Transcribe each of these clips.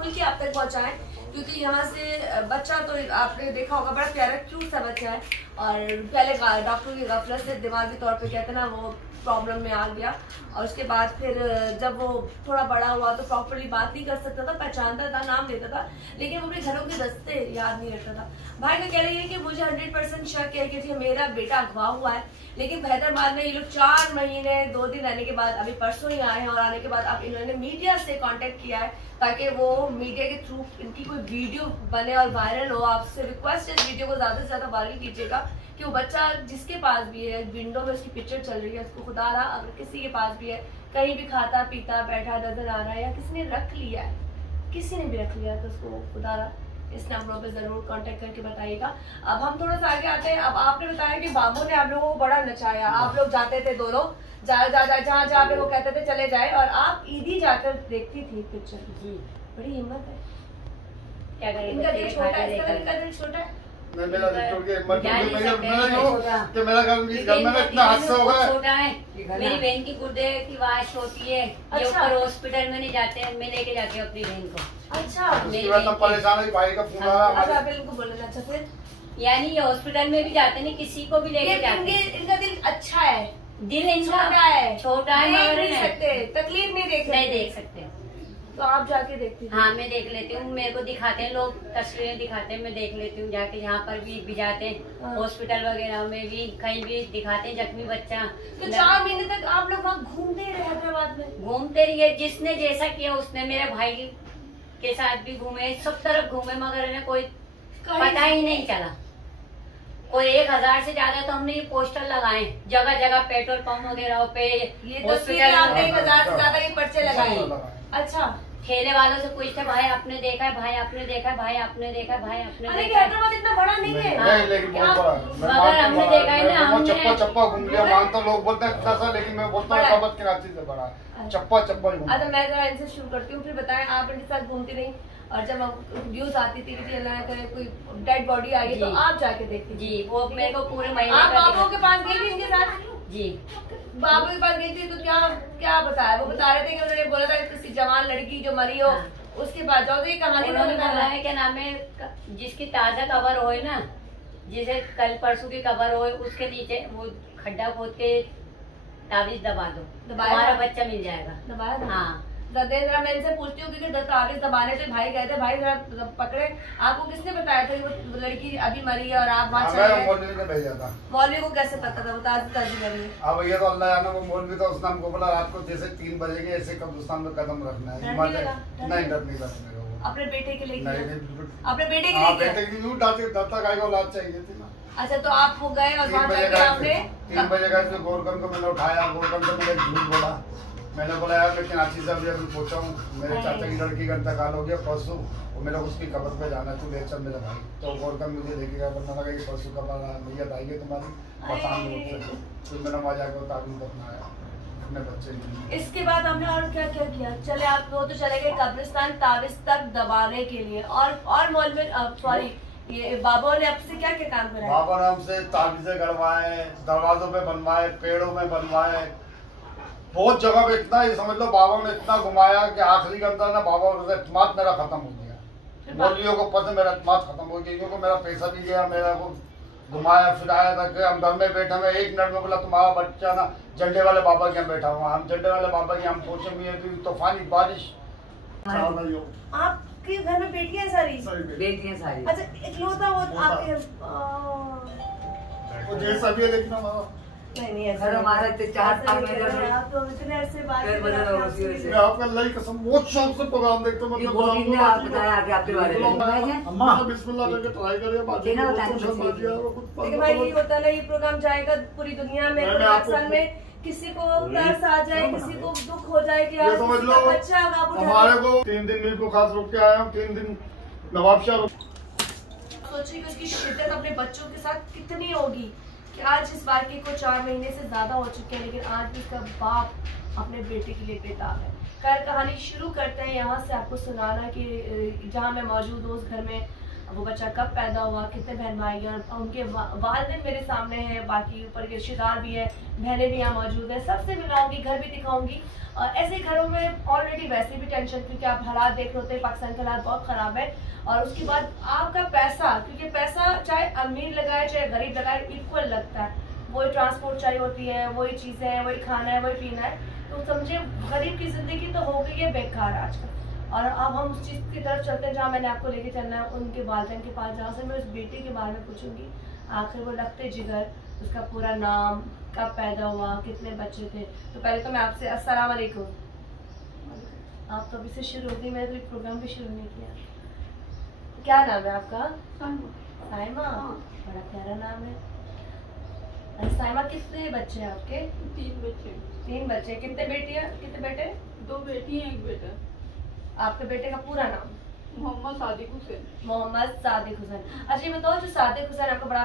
खुल के आप तक पहुंचाएं, क्योंकि यहाँ से बच्चा तो आपने देखा होगा बड़ा प्यारा क्यूट सा बच्चा है, और पहले डॉक्टर की गफलत से दिमागी तौर पे कहते हैं ना वो प्रॉब्लम में आ गया, और उसके बाद फिर जब वो थोड़ा बड़ा हुआ तो प्रॉपरली बात नहीं कर सकता था, पहचानता था, नाम लेता था, लेकिन वो अपने घरों के रास्ते याद नहीं रखता था। भाई का कह रही है कि मुझे 100% शक है कि मेरा बेटा अगवा हुआ है, लेकिन हैदराबाद में ये लोग 4 महीने 2 दिन रहने के बाद अभी परसों ही आए हैं, और आने के बाद अब इन्होंने मीडिया से कांटेक्ट किया है ताकि वो मीडिया के थ्रू इनकी कोई वीडियो बने और वायरल हो। आपसे रिक्वेस्ट है इस वीडियो को ज्यादा से ज्यादा वायरल कीजिएगा कि वो बच्चा जिसके पास भी है, विंडो में उसकी पिक्चर चल रही है, उसको खुदा रहा अगर किसी के पास भी है, कहीं भी खाता पीता बैठा नजर आ रहा है या किसी ने रख लिया है, किसी ने भी रख लिया है, तो उसको खुदा रहा इस नंबरों पे जरूर कांटेक्ट करके बताइएगा। अब हम थोड़ा सा आगे आते हैं। अब आपने बताया कि बाबू ने आप लोगों को बड़ा नचाया, आप लोग जाते थे दोनों जहाँ पे वो कहते थे चले जाए, और आप ईदी जाकर देखती थी पिक्चर। जी बड़ी हिम्मत है, क्या करें, इनका दिल छोटा है, इनका दिल छोटा है। मेरा घर में इतना हादसा हो गया। छोटा है, मेरी बहन की गुर्दे की वाश होती है, ये ऊपर हॉस्पिटल में नहीं जाते हैं, मैं लेके जाती हूँ अपनी बहन को। अच्छा परेशान है, भाई का फोन आया, इनको बोलना। अच्छा फिर यानी ये हॉस्पिटल में भी जाते नहीं, किसी को भी लेके जाते। इनका दिल अच्छा है, दिल इनका छोटा है, नहीं सकते, तकलीफ नहीं देख सकते, तो आप जाके देखती हैं? हाँ मैं देख लेती हूँ, मेरे को दिखाते हैं लोग, तस्वीरें दिखाते हैं, मैं देख लेती हूँ जाके। यहाँ पर भी जाते हैं, हॉस्पिटल वगैरह में भी कहीं भी दिखाते हैं जख्मी बच्चा। तो 4 महीने तक आप लोग वहाँ घूमते रहे हैदराबाद में? घूमते रहिए, जिसने जैसा किया उसने। मेरे भाई के साथ भी घूमे, सब तरफ घूमे, मगर इन्हें कोई पता ही नहीं चला। और 1000 से ज्यादा तो हमने ये पोस्टर लगाए जगह जगह, पेट्रोल पंप वगैरह पे, ये हॉस्पिटल आपने 1000 से ज्यादा ये पर्चे लगाए। अच्छा, ठेले वालों से पूछते भाई आपने देखा है, भाई आपने देखा है, भाई आपने देखा है, भाई आपने देखा है। हैदराबाद इतना बड़ा नहीं है, मगर हमने देखा है ना, चप्पा घूम लिया। मानता लोग बोलते हैं अच्छा सा, लेकिन मैं बोलता हूँ कराची से बड़ा चप्पा। अच्छा मैं जरा इनसे शुरू करती हूँ, फिर बताएं आप इनके साथ घूमती रही, और जब न्यूज आती थी कि अल्लाह करे कोई डेड बॉडी आई तो आप जाके देखती जी। वो मेरे को पूरे महीने आप बाबू के पास गई थी इनके साथ? जी बाबू के पास गई थी, तो क्या बताया? वो बता रहे थे कि उन्होंने बोला था किसी जवान लड़की जो मरी हो उसके पास जाओ, तो ये कहानी उन्होंने बोला है क्या नाम है, जिसकी ताजा कबर होए ना, जिसे कल परसों की कबर होए, उसके नीचे वो खड्डा खोद के ताबीज दबा दो, हमारा बच्चा मिल जाएगा। दबाया? हाँ जरा मैं इनसे पूछती हूँ कि ताबीज दबाने थे, भाई गए थे, भाई जरा पकड़े, आपको किसने बताया था कि वो लड़की अभी मरी है और आप वहाँ चले गए? मौलवी ने भेजा था। मौलवी को कैसे पता था? बता ताजी मरी है। अब ये तो अल्लाह जाने, वो मौलवी था, उसने हमको बोला रात को जैसे 3 बजे के ऐसे कब्रिस्तान में कदम रखना है। नहीं डर नहीं रखने का। अपने बेटे के लिए? अपने बेटे के लिए बेटे की यूँ डालता गाय को औलाद चाहिए थी ना। अच्छा तो आप हो गए और वहाँ जाके आपने 3 बजे गए, गोरकन को मैंने उठाया, गोरकन से मैंने झूठ बोला, मैंने बोला यार मैं कराची से अभी पहुंचा हूँ, मेरे चाचा की लड़की का इंतकाल हो गया परसों, और मेरा उसकी कब्र पे जाना, तू ले चल मेरा भाई। तो गोरकन मुझे लेके गया, पता लगा कि परसों कब्र मैयत आएगी तुम्हारी पठान रोड से, फिर मैंने वहाँ जाकर ताबीज दफनाया अपने बच्चे। इसके बाद हमने और क्या क्या किया? चले आप वो तो चले गए कब्रिस्तान ताबीज तक दबाने के लिए, और मॉल में सॉरी ये बाबा ने आपसे क्या क्या काम कराया? बाबा ने हमसे ताबीजें गड़वाए, दरवाजों पे बनवाए, पेड़ों में बनवाए, बहुत जगह पे इतना ही समझ लो बाबा ने इतना घुमाया कि आखिरी के अंदर ना बाबा का एतमाद मेरा खत्म हो गया। मौलवियों को पता मेरा एतमाद खत्म हो गया, क्योंकि मेरा पैसा भी गया, मेरा को घुमाया फिराया था कि हम घर में बैठे में 1 मिनट में बोला तुम्हारा बच्चा ना झंडे वाले बाबा के यहाँ बैठा हुआ, हम झंडे वाले बाबा के हम सोचे भी तूफानी बारिश। आपके घर में बेटियां सारी? बेटियां सारी। अच्छा इकलौता वो आपके जैसा भी है, लेकिन हमारा नहीं घर हमारा 4-5 महीने आप तो इतने ऐसे बात मैं आपका अल्लाह की कसम बहुत शौक से प्रोग्राम देखता हूं। मतलब आप बताया कि आपके बारे में अम्मा बिस्मिल्लाह करके ट्राई करिए बाजी देना लेकिन भाई ये होता है ना, ये प्रोग्राम जाएगा पूरी दुनिया में, पाकिस्तान में किसी को दर्द आ जाए, किसी को दुख हो जाए कि यार समझ लो बच्चा हमारे को 3 दिन मीर को खास रुक के आया हूँ, 3 दिन नवाबशाह। सोचिए कि उसकी शिद्दत अपने बच्चों के साथ कितनी होगी कि आज इस बार को 4 महीने से ज्यादा हो चुके हैं, लेकिन आज भी उसका बाप अपने बेटे के लिए बेताब है। खैर कहानी शुरू करते हैं यहाँ से आपको सुनाना कि जहाँ मैं मौजूद हूँ उस घर में वो बच्चा कब पैदा हुआ, कितने बहन भाई हैं, और उनके वालिदैन मेरे सामने हैं, बाकी ऊपर के रिश्तेदार भी है, बहनें भी यहाँ मौजूद है, सबसे मिलाऊंगी, घर भी दिखाऊंगी। ऐसे घरों में ऑलरेडी वैसे भी टेंशन, क्योंकि आप हालात देख रहे होते हैं, पाकिस्तान के हालात बहुत ख़राब है। और उसके बाद आपका पैसा, क्योंकि पैसा चाहे अमीर लगाए चाहे गरीब लगाए इक्वल लगता है, वही ट्रांसपोर्ट चाहिए होती है, वही चीज़ें हैं, वही खाना है, वही पीना है। तो समझे गरीब की ज़िंदगी तो हो गई है बेकार आजकल। और अब हम उस चीज़ की तरफ चलते हैं जहाँ मैंने आपको लेके चलना है, उनके वालिदैन के पास, जहाँ से मैं उस बेटे के बारे में पूछूंगी आखिर वो लगते जिगर, उसका पूरा नाम, कब पैदा हुआ, कितने बच्चे थे। तो पहले तो मैं आपसे अस्सलाम वालेकुम। आप तो अभी से शुरू हो गई, मैंने तो एक प्रोग्राम भी शुरू नहीं किया। क्या नाम है आपका? साइमा। बड़ा प्यारा नाम है। साइमा, कितने बच्चे हैं आपके? 3 बच्चे। 3 बच्चे। कितने बेटियां, कितने बेटे? 2 बेटी हैं, 1 बेटा। आपके बेटे का पूरा नाम? मोहम्मद सादिक हुसैन। मोहम्मद सादिक हुसैन। अच्छा ये बताओ, जो सादिक हुसैन आपका बड़ा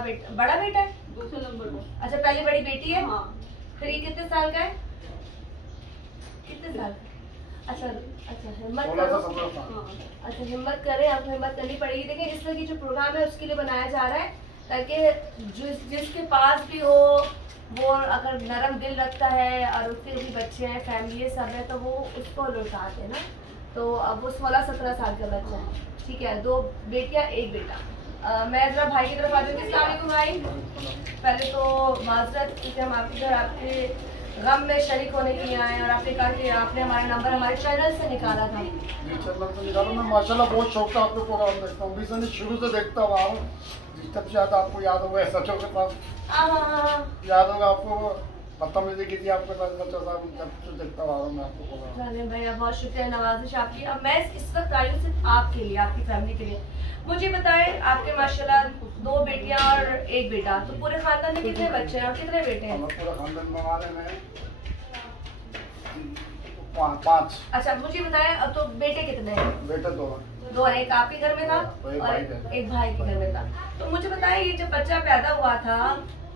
बेटा है? दूसरे नंबर पर। अच्छा, पहली बड़ी बेटी है? हाँ। फिर ये कितने साल का है? कितने साल का? अच्छा, हिम्मत करो। अच्छा, हिम्मत करें, आपको हिम्मत करनी पड़ेगी। देखिए, इस तरह की जो प्रोग्राम है उसके लिए बनाया जा रहा है, ताकि जिसके पास भी हो, वो अगर नरम दिल रखता है और उसके भी बच्चे हैं, फैमिली सब है, तो वो उसको लौटा दे ना। तो अब वो 16-17 साल का बच्चा है, ठीक है, 2 बेटियां 1 बेटा। मैं जरा भाई की तरफ आ जाऊँगी। अस्सलाम वालेकुम भाई। पहले तो माजरत, क्योंकि हम आपके घर आपके गम में शरीक होने के लिए आए, और आपने कहा कि आपने हमारा नंबर हमारे चैनल से निकाला था। मैं माशाल्लाह बहुत शौक से आपके प्रोग्राम देखता हूँ, बीच में शुरू से देखता हुआ हूँ। तब से आता आपको याद होगा सचों के पास, याद होगा आपको, बदतमीजी की थी आपके साथ बच्चा साहब, जब से देखता हुआ हूँ मैं आपको प्रोग्राम। भैया बहुत शुक्रिया, नवाजिश आपकी। अब मैं इस वक्त आई हूँ सिर्फ आपके लिए, आपकी फैमिली के लिए। मुझे बताएं, आपके माशाल्लाह 2 बेटियां और 1 बेटा, तो पूरे खानदान में कितने बच्चे हैं और कितने बेटे हैं? पूरे खानदान में हमारे में 5। अच्छा, मुझे बताएं, अब तो बेटे कितने हैं? बेटे 2 हैं। एक आपके घर में था और एक भाई के घर में था। तो मुझे बताएं, ये जब बच्चा पैदा हुआ था,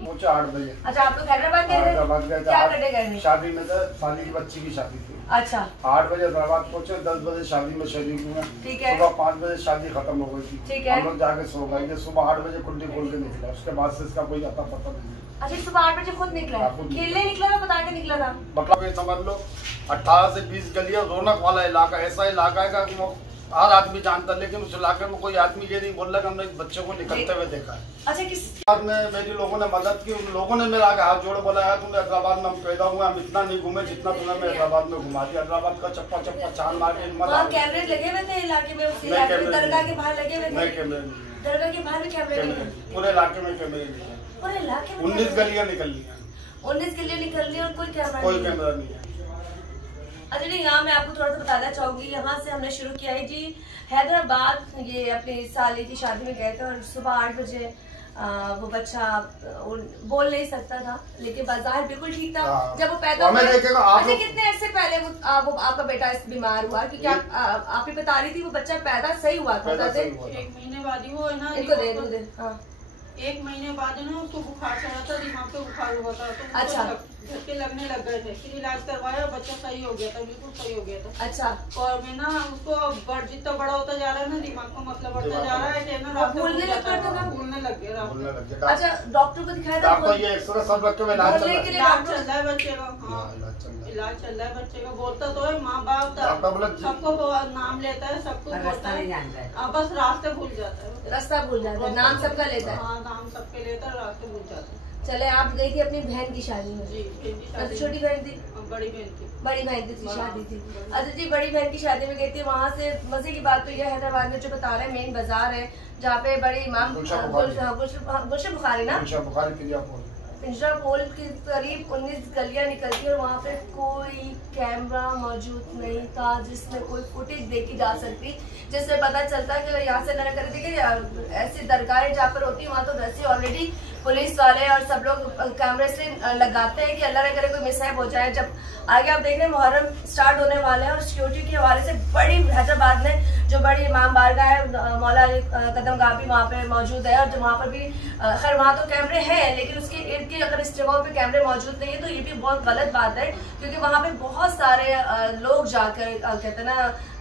मुझे 8 बजे। अच्छा, आप लोग हैदराबाद गए थे? क्या करने गए थे? शादी में था, साली की बच्ची की शादी थी। अच्छा। 8 बजे हैदराबाद पहुंचे, 10 बजे शादी में शरीक हुए। ठीक है। सुबह 5 बजे शादी खत्म हो गई थी। ठीक है। हम लोग जाके सो गए। सुबह 8 बजे कुंडी खोल के निकला, उसके बाद से इसका कोई अता पता नहीं। अच्छा, सुबह 8 बजे खुद निकला? खेलने निकला था, बता के निकला था? मतलब ये समझ लो 18 से 20 गलियां, रौनक वाला इलाका, ऐसा इलाका है कि हर आदमी जानता है, लेकिन उस इलाके में कोई आदमी ये नहीं बोल रहा कि हमने इस बच्चे को निकलते हुए देखा है। अच्छा, किस बाद में मेरी लोगों ने मदद की, उन लोगों ने मेरा आगे हाथ जोड़ बोला है, तुमने हैदराबाद में हम पैदा हुए, हम इतना नहीं घूमे जितना तुमने मैं हैदराबाद में घुमा दिया। हैदराबाद का चप्पा चप्पा छान मार के कैमरे लगे हुए थे इलाके में? उस इलाके में दरगाह के बाहर लगे हुए थे? नहीं, कैमरे नहीं। दरगाह के बाहर भी कैमरे नहीं? पूरे इलाके में कैमरे नहीं है। पूरे इलाके में 19 गलियां निकल ली हैं। 19 गलियां निकल ली और कोई कैमरा नहीं है। अच्छा नहीं, यहाँ मैं आपको थोड़ा सा बताना चाहूंगी। यहाँ से हमने शुरू किया है जी, हैदराबाद, ये अपनी साली की शादी में गए थे, और सुबह 8 बजे वो बच्चा बोल नहीं सकता था, लेकिन बाजार बिल्कुल ठीक था जब वो पैदा हुआ। अच्छा, कितने अर्से पहले वो आपका बेटा बीमार हुआ? क्योंकि आप ही बता रही थी वो बच्चा पैदा सही हुआ था। 1 महीने बाद ही वो है ना, 1 महीने बाद है ना, उसको बुखार चढ़ा था, दिमाग पे बुखार हुआ था, तो अच्छा, झटके लगने लग गए थे। फिर इलाज करवाया, बच्चा सही हो गया था, बिल्कुल सही हो गया था। अच्छा। और मैं ना उसको जितना बड़ा होता जा रहा है ना, दिमाग का मतलब बढ़ता जा रहा है, भूलने लग गया। अच्छा, डॉक्टर को दिखाया था? इलाज चल रहा है बच्चे का। हाँ, इलाज चल रहा है बच्चे का। बोलता तो है, माँ बाप सबको नाम लेता है, सबको बोलता है, बस रास्ते भूल जाता है। रास्ता भूल जाता है, नाम सबका लेता है। हाँ, नाम सबके लेता है, रास्ते भूल जाता है। चले, आप गई थी अपनी बहन की शादी में? जी, छोटी बहन थी? बड़ी बहन थी। बड़ी बहन की शादी थी। अच्छा जी, बड़ी बहन की शादी में गई थी। वहाँ से मजे की बात तो यह हैदराबाद में जो बता रहे हैं, मेन बाजार है जहाँ पे बड़े इमाम गुलशन बुखारी ना, पिंजरा पोल के करीब 19 गलियां निकलती है, और वहाँ पे कोई कैमरा मौजूद नहीं था जिसमें कोई फुटेज देखी जा सकती, जिससे पता चलता है कि यहाँ से न करे। देखिए, ऐसी दरगाहें जहाँ पर होती है वहाँ तो वैसे ऑलरेडी पुलिस वाले और सब लोग कैमरे से लगाते हैं कि अल्लाह न करे कोई मिसहैप हो जाए। जब आगे आप देख रहे हैं मुहर्रम स्टार्ट होने वाले हैं, और सिक्योरिटी के हवाले से बड़ी हैदराबाद में जो बड़ी इमाम बारगाह है, मौला अली कदमगाह भी वहाँ पे मौजूद है, और वहाँ पर भी खैर वहाँ तो कैमरे हैं, लेकिन उसके इर्द गिर्द अगर इस जगहों पे कैमरे मौजूद नहीं है तो ये भी बहुत गलत बात है, क्योंकि वहाँ पे बहुत सारे लोग जाकर कहते हैं ना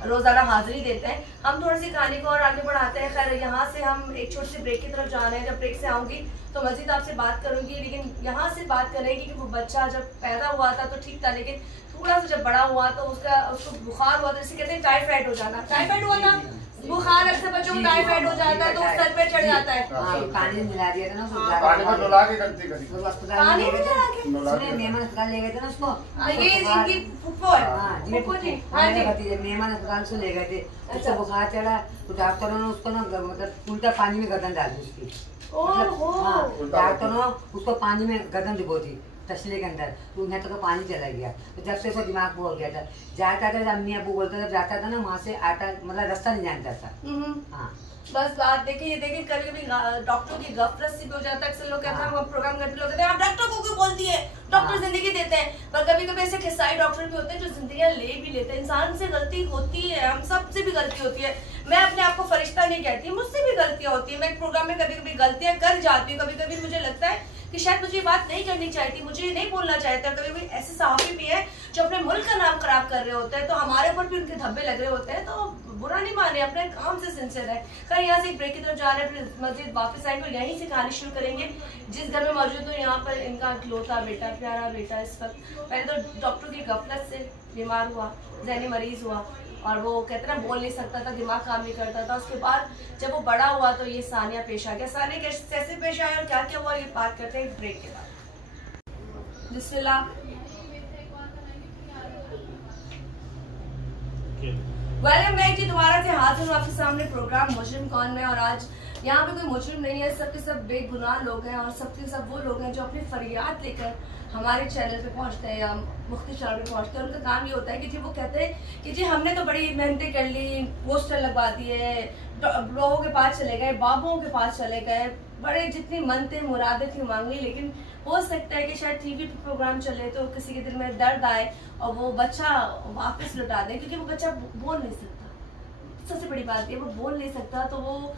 रोजाना हाजिरी देते हैं। हम थोड़ी सी कहानी को और आगे बढ़ाते हैं। खैर यहाँ से हम एक छोटी सी ब्रेक की तरफ जा रहे हैं, जब ब्रेक से आऊंगी तो मजीद आपसे बात करूंगी, लेकिन यहाँ से बात करेंगे कि वो बच्चा जब पैदा हुआ था तो ठीक था, लेकिन थोड़ा सा जब बड़ा हुआ तो उसको बुखार हुआ, तो जैसे कहते हैं टाइफाइड हो जाना, टाइफाइड हुआ था, बुखार अक्सर बच्चों को टाइफाइड हो जाता है तो सर पे चढ़ जाता है। पानी मिला दिया था ना उसको, पानी में डुला के गलती करी, पानी में डुला के मेहमान अस्पताल ले गए थे ना उसको, ये इनकी फुफ्फो है, फुफ्फो जी, हाँ जी, मेहमान अस्पताल से ले गए थे, उसको बुखार चढ़ा तो डॉक्टरों ने उसको ना मतलब उल्टा पानी में गर्दन डाल दी उसकी, डॉक्टरों ने उसको पानी में गर्दन डुबो दी तसले के अंदर, तो यहाँ तक तो पानी चला गया, तो जब से उसका दिमाग बोल गया था, जाता था अम्मी अबू बोलता था, जाता था ना वहाँ से आता मतलब रास्ता नहीं जानता था। हाँ बस बात देखिए, ये देखिए कभी कभी डॉक्टरों की गफलत से भी हो जाता है। अक्सर लोग कहते हैं, हम प्रोग्राम करते लोग कहते हैं आप डॉक्टर को क्यों बोलती है, डॉक्टर जिंदगी देते हैं, पर कभी कभी ऐसे किस्साई डॉक्टर भी होते हैं जो जिंदगियां ले भी लेते हैं। इंसान से गलती होती है, हम सबसे भी गलती होती है, मैं अपने आप को फरिश्ता नहीं कहती, मुझसे भी गलतियां होती है, मैं प्रोग्राम में कभी कभी गलतियां कर जाती हूँ, कभी कभी मुझे लगता है कि शायद मुझे ये बात नहीं करनी चाहिए थी, मुझे नहीं बोलना चाहिए था। कभी कभी ऐसे सहाफी भी है जो अपने मुल्क का नाम खराब कर रहे होते हैं, तो हमारे ऊपर भी उनके धब्बे लग रहे होते हैं, तो बुरा नहीं माने, अपने काम से सिंसियर है। खैर यहाँ से एक ब्रेक की तरफ जा रहे हैं, फिर मस्जिद वापस आएंगे और यहीं से कहानी शुरू करेंगे। जिस घर में मौजूद हूँ यहाँ पर इनका इकलौता बेटा, प्यारा बेटा, इस वक्त पहले तो डॉक्टर की गफलत से बीमार हुआ, ज़हनी मरीज हुआ, और वो कहते ना बोल नहीं सकता था, दिमाग काम नहीं करता था। उसके बाद जब वो बड़ा हुआ तो ये सानिया पेश आ गया। सानिया कैसे पेश आया और क्या क्या हुआ, ये बात करते हैं ब्रेक के बाद। बिस्मिल्लाह। वेलकम बैक जी, दोबारा से हाजिर हूँ आपके सामने प्रोग्राम मुजरिम कौन में, और आज यहाँ पे कोई मुजरिम नहीं है, सबके सब बेगुनाह लोग हैं, और सबके सब वो लोग हैं जो अपनी फरियाद लेकर हमारे चैनल पे पहुंचते हैं या मुख्तलिफ चैनल पे पहुंचते हैं। उनका काम ये होता है कि जी वो कहते हैं कि जी हमने तो बड़ी मेहनतें कर ली, पोस्टर लगवा दिए, लोगों के पास चले गए, बाबुओं के पास चले गए, बड़े जितनी मनते मुरादें थी मांग ली, लेकिन हो सकता है कि शायद टीवी पे प्रोग्राम चले तो किसी के दिल में दर्द आए और वो बच्चा वापस लौटा दे, क्योंकि वो बच्चा बोल नहीं सकता। सबसे बड़ी बात ये, वो बोल नहीं सकता, तो वो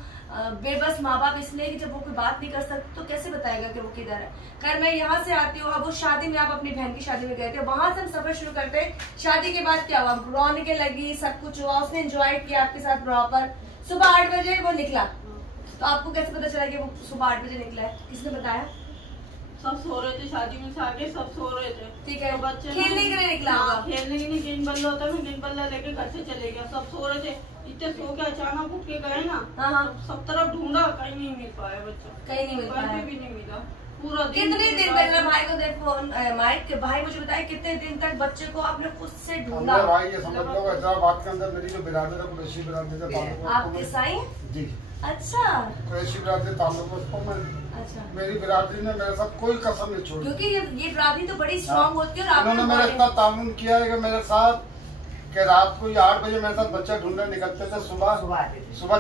बेबस माँ बाप इसलिए कि जब वो कोई बात नहीं कर सकते तो कैसे बताएगा कि वो किधर है। खैर मैं यहाँ से आती हूँ, अब वो शादी में, आप अपनी बहन की शादी में गए थे, वहां से हम सफर शुरू करते हैं। शादी के बाद क्या हुआ, रौनकें लगी, सब कुछ हुआ, उसने एंजॉय किया आपके साथ प्रॉपर। सुबह 8 बजे वो निकला, तो आपको कैसे पता चला कि वो सुबह 8 बजे निकला है, किसने बताया? सब सो रहे थे, शादी में से आके सब सो रहे थे। ठीक है, तो बच्चे खेलने के लिए निकला होगा। खेलने के लिए गिन बल्ला होता है, गिन बल्ला लेके घर से चले गया, सब सो रहे थे, इतने सो के अचानक उठ के गए ना, सब तरफ ढूंढा, कहीं नहीं मिल पाया बच्चा, कहीं नहीं मिल पाया, भी नहीं मिला पूरा दिन। कितने दिन तक भाई को देखो, माइक के भाई मुझे बताए कितने दिन तक बच्चे को आपने खुद से ढूंढा? भाई ये समझ लो हैदराबाद के अंदर मेरी जो बिरादर है, कुरैशी बिरादर है, आप ईसाई जी? अच्छा, कुरैशी बिरादर ताल्लुक उसको मैं, अच्छा, मेरी बिरादरी ने मेरे साथ कोई कसम नहीं छोड़ी, क्योंकि ये बिरादरी तो बड़ी स्ट्रॉन्ग होती है, और उन्होंने मेरा इतना ताउन किया है कि मेरे साथ कि रात को 8 बजे मेरे साथ बच्चा ढूंढने निकलते थे, सुबह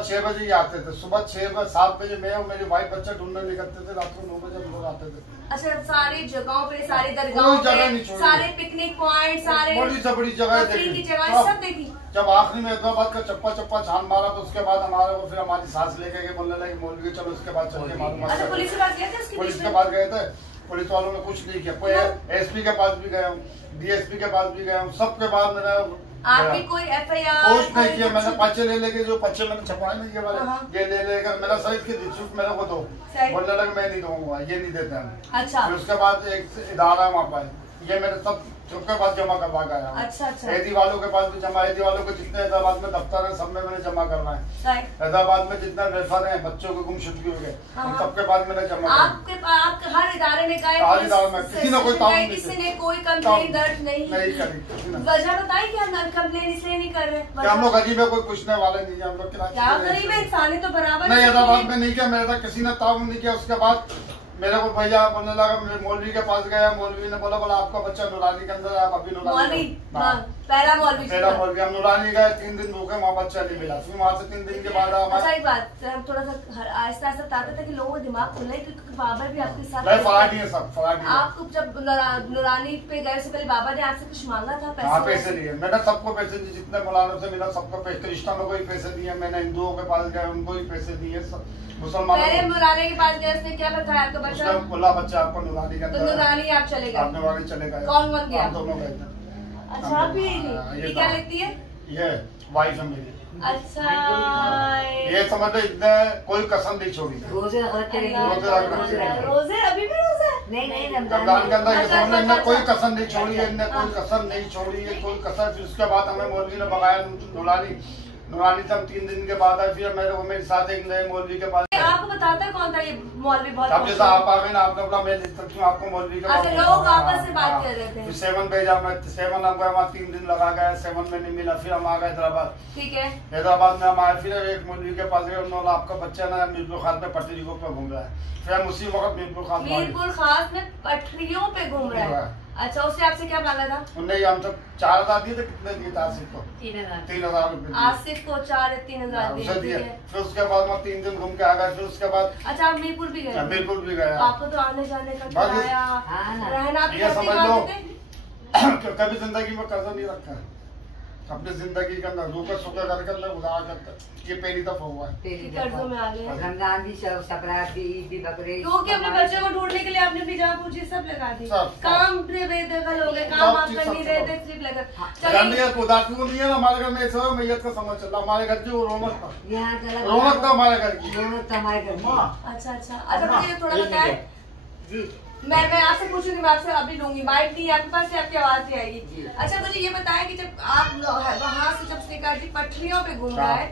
6 बजे ही आते थे, सुबह 7 बजे मैं और मेरी वाइफ बच्चा ढूंढने निकलते थे, रात को 9 बजे हम लोग आते थे। अच्छा, सारी जगहों पे, सारी दरगाहों पे, सारे पिकनिक पॉइंट, सारे बड़ी से बड़ी जगह देखी, सब देखी। जब आखिरी में हैदराबाद का चप्पा छान मारा तो उसके बाद हमारे को फिर हमारी सास लेके गए, बोलने लगे मौलवी चलो उसके बाद चल के मालूम। अच्छा, पुलिस के पास गए थे? पुलिस के पास गए थे, पुलिस वालों ने कुछ नहीं किया, कोई एसपी के पास भी गया हूँ, डीएसपी के पास भी गया हूँ, सबके बाद मैंने आपकी कोई FIR कुछ नहीं किया। मैंने पर्चे ले लेके, जो पर्चे मैंने छपाए नहीं ये वाले, ये ले लेकर मेरा सहित की रिश्वत मेरे को दो, बोलने लगे मैं नहीं दूंगा, ये नहीं देते हैं। अच्छा, फिर उसके बाद एक इदारा वहाँ पर, ये मेरे सब सबके पास जमा करवा गया। अच्छा, अच्छा, हैदी वालों के पास भी जमा, हैदी वालों को जितने हैदराबाद में दफ्तर है सब में मैंने जमा करना है। हैदराबाद में जितने रेफर हैं बच्चों को गुमशुदगी हो गए, सबके पास मैंने जमा। आपके हर इदारे में गए, हर इदारे में किसी ने कोई ताउन किसी ने कोई कंप्लेन दर्ज नहीं करी। वजह बताई कि हम कंप्लेन इसलिए नहीं कर रहे? हम लोग गरीब है, कोई पूछने वाले नहीं है, हम लोग क्या गरीब है, इंसानी तो बराबर नहीं। हैदराबाद में नहीं किया मेरे साथ, किसी ने ताउन नहीं किया। उसके बाद मेरे को भैया बोलने लगा, मौलवी के पास गया, मौलवी ने बोला आपका बच्चा नूरानी के अंदर है, आप अभी नूरानी पहला मौलवी हम नूरानी गए, 3 दिन रुके, वहाँ बच्चा नहीं मिला। फिर वहाँ से 3 दिन के बाद अच्छा एक बात हम थोड़ा सा आहिस्ता आहिस्ता बताते थे कि लोगों का दिमाग खुले, क्योंकि बाबा भी आपके साथ फराडी है सब, फराडी। आपको जब नूरानी पे गए से पहले बाबा ने आपसे कुछ मांगा था पैसे लिए? मैंने सबको पैसे दिए, जितने मौलाना से मिला सबको पैसे, क्रिश्चियनों को ही पैसे दिए, मैंने हिंदुओं के पास गए उनको ही पैसे दिए, मुसलमानों नूरानी के पास गए, उसने क्या बताया आपका बच्चा? बोला बच्चा आपको नूरानी के अंदर, नूरानी आप चले गए? नूरानी चले गए। कौन कौन गया? दोनों गए थे। अच्छा आप भी ये क्या लगती है? ये वाइफ है मेरी। अच्छा ये समझ लो, इतने कोई कसम नहीं छोड़ी। रोजे रोजे अभी भी रोजे नहीं रमजान के अंदर ये समझ लो, कोई कसम नहीं छोड़ी है, इनने कोई कसम नहीं छोड़ी है, कोई कसम। फिर उसके बाद हमें मौलवी ने भगाया नूरानी से। हम 3 दिन के बाद आए, फिर मेरे साथ एक नए मौलवी के पास। आपको बताता है कौन था ये मौलवी? बहुत अब जैसा आप आ गए ना, आपने बोला मैं लिख सकती हूँ आपको मौलवी के पास। लोग आपस से बात कर रहे थे। फिर 7 भेजा, मैं 7 हम गए, वहाँ 3 दिन लगा गया, 7 में नहीं मिला। फिर हम आ गए हैदराबाद। ठीक है, हैदराबाद में हम आए, फिर एक मौलवी के पास गए, उन्होंने आपका बच्चा ना मीरपुर खास में पटरियों पे घूम रहा है। फिर हम उसी वक्त मीरपुर खास में पटरियों पे घूम रहा है। अच्छा, उससे आपसे क्या मांगा था? उन्हें हम सब 4,000 दिए थे। कितने दिए थे आसिफ को? 3,000 रुपए। आसिफ को 4-3,000 दिए। फिर उसके बाद मैं 3 दिन घूम के आ गए। फिर उसके बाद अच्छा आप मीरपुर भी गए? मीरपुर भी गया। आपको तो आने जाने का किराया, रहना, ये समझ लो कभी जिंदगी में कर्जा नहीं रखा है अपनी जिंदगी के अंदर, रुका सुखा करके गुजार करता। ये पहली दफा हुआ है कर्जों में आ गए। रमजान भी, सप्रात भी, ईद भी, बकरीद। क्योंकि अपने बच्चे को ढूंढने के लिए आपने भी जगह पूछी, सब लगा दी। काम पे बेदखल हो गए, काम आप कर नहीं रहे थे, सिर्फ लगा। नहीं है ना हमारे घर में, ऐसा मैयत का समझ चल रहा। हमारे घर की वो रौनक था, रौनक था हमारे घर की, रौनक था हमारे घर में। अच्छा मुझे थोड़ा बताए जी। मैं आपसे पूछूंगी, मैं आपसे अभी लूंगी, माइक नहीं आपके पास से, आपकी आवाज नहीं आएगी। अच्छा मुझे ये बताएं कि जब आप वहाँ से जब श्रीकांत जी पटरियों पे घूम रहा है,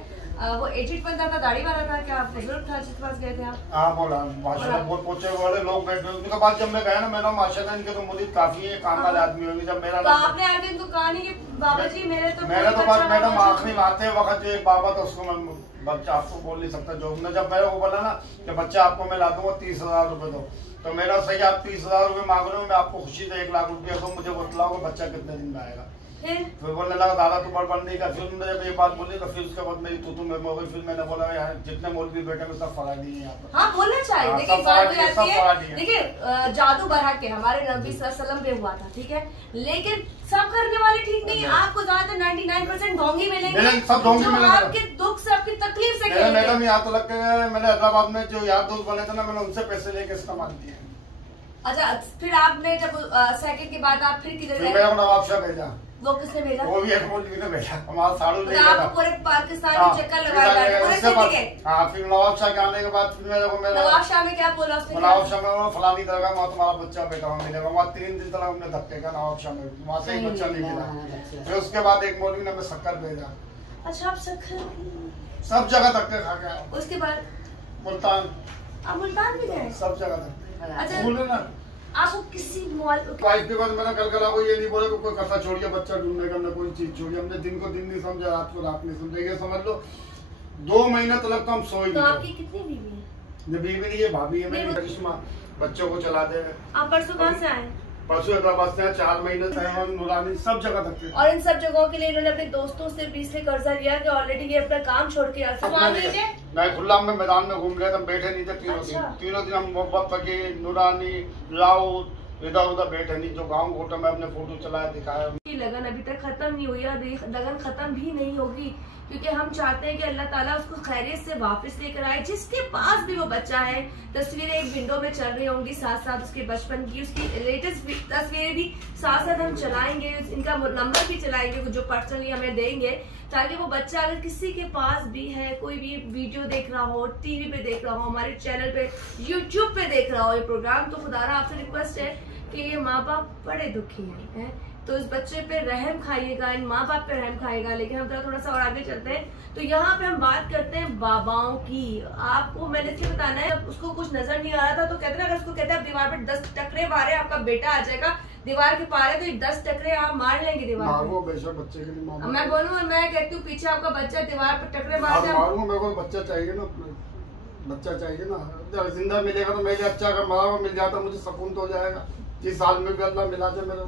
वो एडिट बंदा था, दाढ़ी वाला था, क्या बुजुर्ग था जिसके पास गए थे आप? हाँ बोला, माशाल्लाह बहुत पोचे वाले लोग बैठे। उनके बाद जब मैं गया ना, मैंने माशाल्लाह इनके तो मुरीद काफी है, काम वाले आदमी होंगे। जब मेरा तो आपने आगे इनको कहा नहीं कि बाबा जी मेरे तो बात, मैडम आखिरी आते वक्त जो एक बाबा था उसको मैं बच्चा आपको बोल नहीं सकता, जो जब मेरे को बोला ना कि बच्चा आपको मैं ला दूंगा 30,000 रुपए दो, तो मेरा सही आप 30,000 रुपए मांग रहे हो, मैं आपको खुशी से 1 लाख रुपया दो, मुझे बतलाओ बच्चा कितने दिन में आएगा। फिर बोलने लगा दादा तू बड़ नहीं का। फिर उन्होंने जब ये बात बोली तो फिर उसके बाद मेरी तू में हो गई। फिर मैंने बोला यार जितने मौलवी बैठे हैं सब फराडी है यहाँ पर। हाँ बोलना चाहिए। देखिए बात हो जाती है, देखिए जादू बढ़ा के हमारे नबी सल्लल्लाहु अलैहि वसल्लम पे हुआ था, ठीक है, लेकिन सब करने वाले ठीक नहीं है। आपको ज्यादा 99% ढोंगी मिलेंगे, सब ढोंगी मिलेंगे, आपके दुख से आपकी तकलीफ से। मैडम यहाँ तो लग गए, मैंने हैदराबाद में जो यार दोस्त बने थे ना, मैंने उनसे पैसे लेके इस्तेमाल किए। अच्छा फिर आपने जब सेकंड के बाद आप फिर किधर गए? मैं नवाब शाह भेजा। वो किसने भेजा? वो भी एक मौलवी ने भेजा। हमारा साड़ू ले गया। आप पूरे पाकिस्तान में चक्कर लगाया पूरे सिटी के। हाँ फिर नवाब शाह के आने के बाद फिर मेरे को नवाब शाह में क्या बोला उसने? नवाब शाह में फलानी दरगाह वहाँ तुम्हारा बच्चा बेटा वहाँ मिलेगा। वहाँ 3 दिन तक हमने धक्के का नवाब शाह में, वहाँ से एक बच्चा नहीं मिला। फिर उसके बाद एक मौलवी ने हमें शक्कर भेजा। अच्छा आप शक्कर सब जगह धक्के खा गया। उसके बाद मुल्तान, आप मुल्तान भी गए? सब जगह धक्के। अच्छा बोले ना आपको किसी वाइफ के बाद मैंने कल आपको ये नहीं बोला कि कोई कसा छोड़िए बच्चा ढूंढने का, हमने कोई चीज छोड़ी। हमने दिन को दिन नहीं समझा, रात को रात नहीं समझा। ये समझ लो 2 महीने तक तो हम सोए नहीं। आपकी कितनी बीवी है? बीवी नहीं है, भाभी है मेरी करिश्मा, बच्चों को चला दे। आप परसों कहाँ से आए? परसों हैदराबाद से 4 महीने से नूरानी सब जगह तक। और इन सब जगहों के लिए इन्होंने अपने दोस्तों से भी इसलिए कर्जा लिया कि ऑलरेडी ये अपना काम छोड़ के मैं खुला में मैदान में घूम रहे थे, बैठे नहीं थे तीनों दिन हम मोहब्बत फकीर नूरानी लाउद इधर उधर बैठे नहीं। जो गाँव घोटा में अपने फोटो चलाया दिखाया। लगन अभी तक खत्म नहीं हुई और लगन खत्म भी नहीं होगी, क्योंकि हम चाहते हैं कि अल्लाह ताला उसको खैरियत से वापस लेकर आए। जिसके पास भी वो बच्चा है, तस्वीरें एक विंडो में चल रही होंगी, साथ साथ उसके बचपन की उसकी लेटेस्ट तस्वीरें भी साथ साथ हम चलाएंगे, इनका नंबर भी चलाएंगे जो पर्सनली हमें देंगे, ताकि वो बच्चा अगर किसी के पास भी है, कोई भी वीडियो देख रहा हो, टीवी पे देख रहा हो, हमारे चैनल पे यूट्यूब पे देख रहा हो ये प्रोग्राम, तो खुदारा आपसे रिक्वेस्ट है कि ये माँ बाप बड़े दुखी हैं, तो इस बच्चे पे रहम खाइएगा, इन माँ बाप पे रहम खाइएगा। लेकिन हम थोड़ा सा और आगे चलते हैं, तो यहाँ पे हम बात करते हैं बाबाओं की। आपको मैंने इसलिए बताना है, जब उसको कुछ नजर नहीं आ रहा था तो कहते हैं अगर उसको कहते हैं दीवार पे 10 टकरे मारे आपका बेटा आ जाएगा, दीवार के पार है तो 10 टकरे आप मार लेंगे दीवार पे। बच्चे के लिए मैं बोलूँ, मैं कहती हूँ पीछे आपका बच्चा दीवार पे टकरे मार मेरे को बच्चा चाहिए ना, बच्चा चाहिए ना, जब जिंदा मिलेगा तो मेरे अच्छा, अगर मरा हुआ मिल जाता मुझे सुकून तो हो जाएगा। जिस साल में भी अल्लाह मिला दे मेरे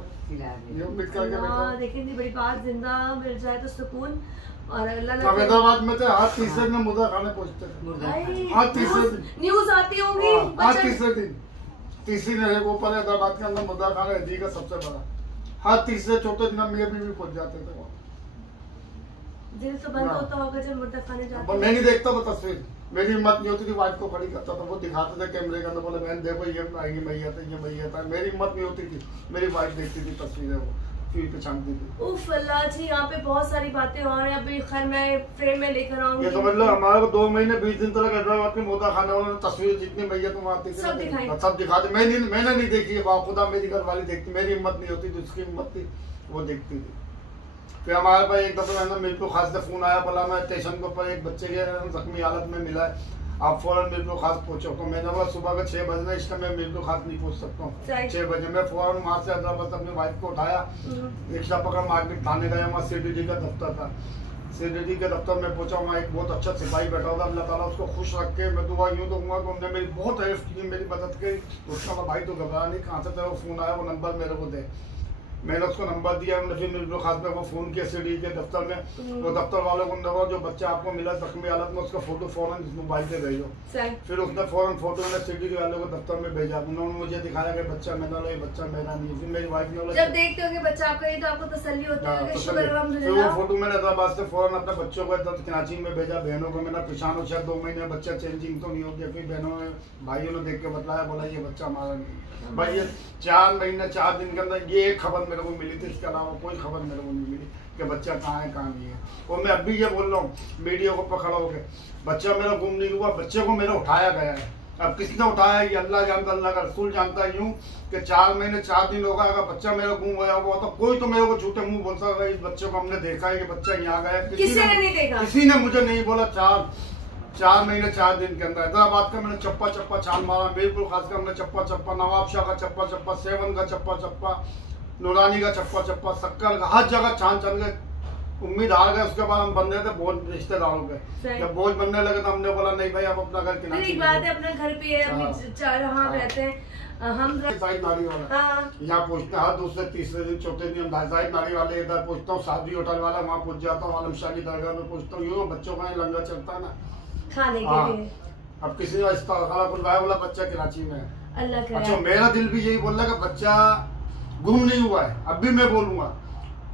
देखिए बड़ी बात, जिंदा मिल जाए तो सुकून। और अल्लाह हैदराबाद में तो हर तीसरे दिन मुर्गा खाने पहुँचते थे, हर तीसरे दिन न्यूज आती होंगी, हर तीसरे दिन। तीसरी नहर के ऊपर हैदराबाद के अंदर मुर्गा खाना है का सबसे बड़ा, हर तीसरे चौथे दिन हम भी पहुँच जाते थे वहाँ। दिल तो बंद होता होगा जब मुर्गा खाने जाते। मैं नहीं देखता वो तस्वीर, मेरी हिम्मत नहीं होती थी, वाइफ को खड़ी करता था, वो दिखाते थे कैमरे के अंदर, बोले बहन देखो ये आएगी मैया था, ये मैया था। मेरी हिम्मत नहीं होती थी, मेरी वाइफ देखती थी तस्वीरें, वो फिर पहचानती थी। उफ अल्लाह जी, यहाँ पे बहुत सारी बातें हो रही हैं। अभी खैर मैं फ्रेम में लेकर आऊंगी। ये समझ लो हमारे को 2 महीने 20 दिन तक हैदराबाद के मुर्गा खाने वालों ने तस्वीरें जितनी मैया तुम आती थी सब दिखाते। मैंने नहीं देखी है, खुदा मेरी घर वाली देखती, मेरी हिम्मत नहीं होती, जिसकी हिम्मत थी वो देखती थी। फिर हमारे पास एक दफा मेरे को खास से फोन आया, बोला मैं स्टेशन के ऊपर एक बच्चे के जख्मी हालत में मिला है, आप फौरन मेरे को खास पहुंचो। तो मैंने बोला सुबह के 6 बजे इस टाइम मैं मेरे को खास नहीं पहुंच सकता हूँ। 6 बजे मैं फौरन वहाँ से हैदराबाद अपनी वाइफ को उठाया, रिक्शा पकड़ मार्केट थाने गया, वहाँ CDD का दफ्तर था। CDD के दफ्तर में पहुंचा, वहाँ एक बहुत अच्छा सिपाही बैठा हुआ, अल्लाह ताला उसको खुश रख के मैं दुआ यूँ दूंगा कि उन्होंने मेरी बहुत हेल्प की, मेरी मदद की। उसका भाई तो घबरा नहीं, कहाँ से तेरा फोन आया, वो नंबर मेरे को दे। मैंने उसको नंबर दिया, हमने फिर मेरे खास में वो फोन किया CDD के दफ्तर में। वो दफ्तर वालों को नंबर, जो बच्चा आपको मिला जख्मी हालत में, उसका फोटो फौरन मोबाइल पे भेजो। फिर उसने फौरन फोटो ने CDD वालों को दफ्तर में भेजा, उन्होंने मुझे दिखाया कि बच्चा मेरा नहीं, बच्चा मेरा नहीं। फिर मेरी वाइफ ने जब देखते हो कि बच्चा आपका ही तो आपको तसल्ली होती है कि शुक्र अल्हम्दुलिल्लाह। फिर वो फोटो मैंने हैदराबाद से फौरन अपने बच्चों को कराची में भेजा, बहनों को मेरा परेशान हो, शायद 2 महीने बच्चा चेंजिंग तो नहीं हो गया। फिर बहनों ने भाइयों ने देख के बताया, बोला ये बच्चा हमारा नहीं भाई। ये 4 महीने 4 दिन के अंदर ये एक खबर मेरे को मिली थी, इसके अलावा कोई खबर मेरे को नहीं मिली कि बच्चा कहाँ है कहाँ नहीं है। और मैं अभी ये बोल रहा हूँ मीडिया को पकड़ा हो गया, बच्चा मेरा गुम नहीं हुआ, बच्चे को मेरा उठाया गया है। अब किसने उठाया ये अल्लाह जानता, अल्लाह का रसूल जानता है। यूँ कि 4 महीने 4 दिन होगा, अगर बच्चा मेरा गुम हुआ हुआ तो कोई तो मेरे को झूठे मुंह बोल सकता है इस बच्चे को हमने देखा है, ये बच्चा यहाँ गया। किसी ने नहीं देखा, किसी ने मुझे नहीं बोला। 4 महीने 4 दिन के अंदर हैदराबाद का मैंने चप्पा छान मारा, बिल्कुल खासकर हमने चप्पा नवाबशाह का चप्पा 7 का चप्पा नूरानी का चप्पा शक्कर का, हर जगह छान के उम्मीद हार गए। उसके बाद हम बन रहे थे बोझ रिश्तेदारों के, जब बोझ बनने लगे तो हमने बोला नहीं भाई आप अपना घर किनारे। एक बात है, अपने घर पे हम रहते हैं, हम साइड नारी वाला यहाँ पहुँचते हैं, हर दूसरे तीसरे दिन चौथे दिन साइड नारी वाले इधर पहुँचता हूँ, सादरी होटल वाला वहाँ पहुँच जाता हूँ, आलमशाह की दरगाह में पहुँचता हूँ। यूँ बच्चों का लंगर चलता है ना खाने के लिए। अब किसी ने खुलवाया, बोला बच्चा कराची में है। अल्लाह करे। अच्छा मेरा दिल भी यही बोल रहा है कि बच्चा गुम नहीं हुआ है। अब भी मैं बोलूंगा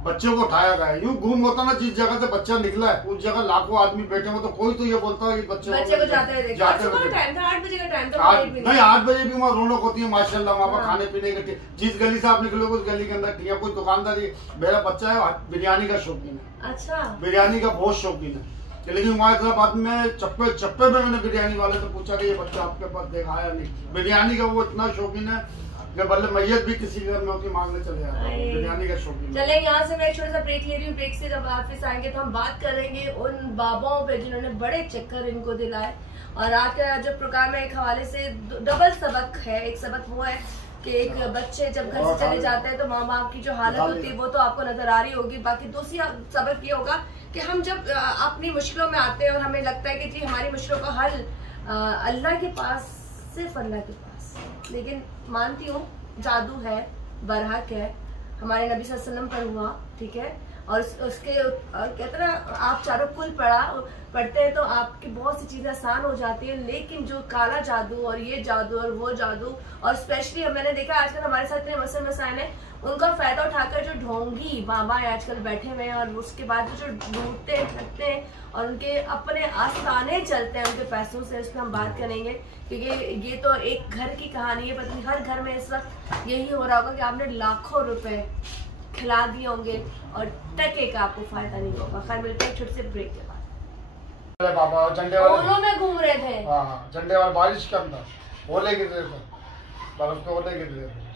बच्चे को उठाया गया है। यूँ गुम होता ना, जिस जगह से बच्चा निकला है उस जगह लाखों आदमी बैठे हो तो कोई तो ये बोलता है कि बच्चे को जाते हुए नहीं, 8 बजे भी वहाँ रौनक होती है माशाल्लाह। वहाँ पर खाने पीने के, जिस गली से आप निकलोगे उस गली के अंदर ठीक है कोई दुकानदारी। मेरा बच्चा है बिरयानी का शौकीन है, अच्छा बिरयानी का बहुत शौकीन है। लेकिन वहाँ हैदराबाद में चप्पे में मैंने बिरयानी वाले से पूछा कि ये बच्चा आपके पास देखा है नहीं। बिरयानी का वो इतना शौकीन है कि बल्ले मैयत भी किसी घर में होती मांगने चले जाता है, बिरयानी का शौकीन। चले यहाँ से मैं एक छोटा सा ब्रेक ले रही हूँ, ब्रेक से जब वापस आएंगे तो हम बात करेंगे उन बाबाओं पे जिन्होंने बड़े चक्कर इनको दिलाए। और आज का जो प्रोग्राम है एक हवाले से डबल सबक है। एक सबक वो है कि एक बच्चे जब घर से चले जाते हैं तो माँ बाप की जो हालत होती है वो तो आपको नजर आ रही होगी। बाकी दूसरी सबक ये होगा कि हम जब अपनी मुश्किलों में आते हैं और हमें लगता है कि जी हमारी मुश्किलों का हल अल्लाह के पास, सिर्फ अल्लाह के पास। लेकिन मानती हूँ जादू है, बरहक है, हमारे नबी सल्लल्लाहु अलैहि वसल्लम पर हुआ, ठीक है। और उसके कहते ना आप चारों कुल पढ़ते हैं तो आपकी बहुत सी चीज़ें आसान हो जाती है। लेकिन जो काला जादू और ये जादू और वो जादू, और स्पेशली मैंने देखा आजकल हमारे साथ इतने मसले मसाइल हैं, उनका फायदा उठाकर जो ढोंगी बाबा आजकल बैठे हुए हैं और उसके बाद जो लूटते ठगते हैं और उनके अपने आस्थाने चलते हैं उनके पैसों से, उस पर हम बात करेंगे। क्योंकि ये तो एक घर की कहानी है, पता नहीं हर घर में इस वक्त यही हो रहा होगा कि आपने लाखों रुपए खिला दिए होंगे और टके का आपको फायदा नहीं होगा। खैर मिलते हैं छोटे से ब्रेक के बाद। बाबा झंडे वाले में घूम रहे थे, झंडे वाले बारिश के अंदर ओले गिर रहे थे, बर्फ के ओले गिर रहे थे।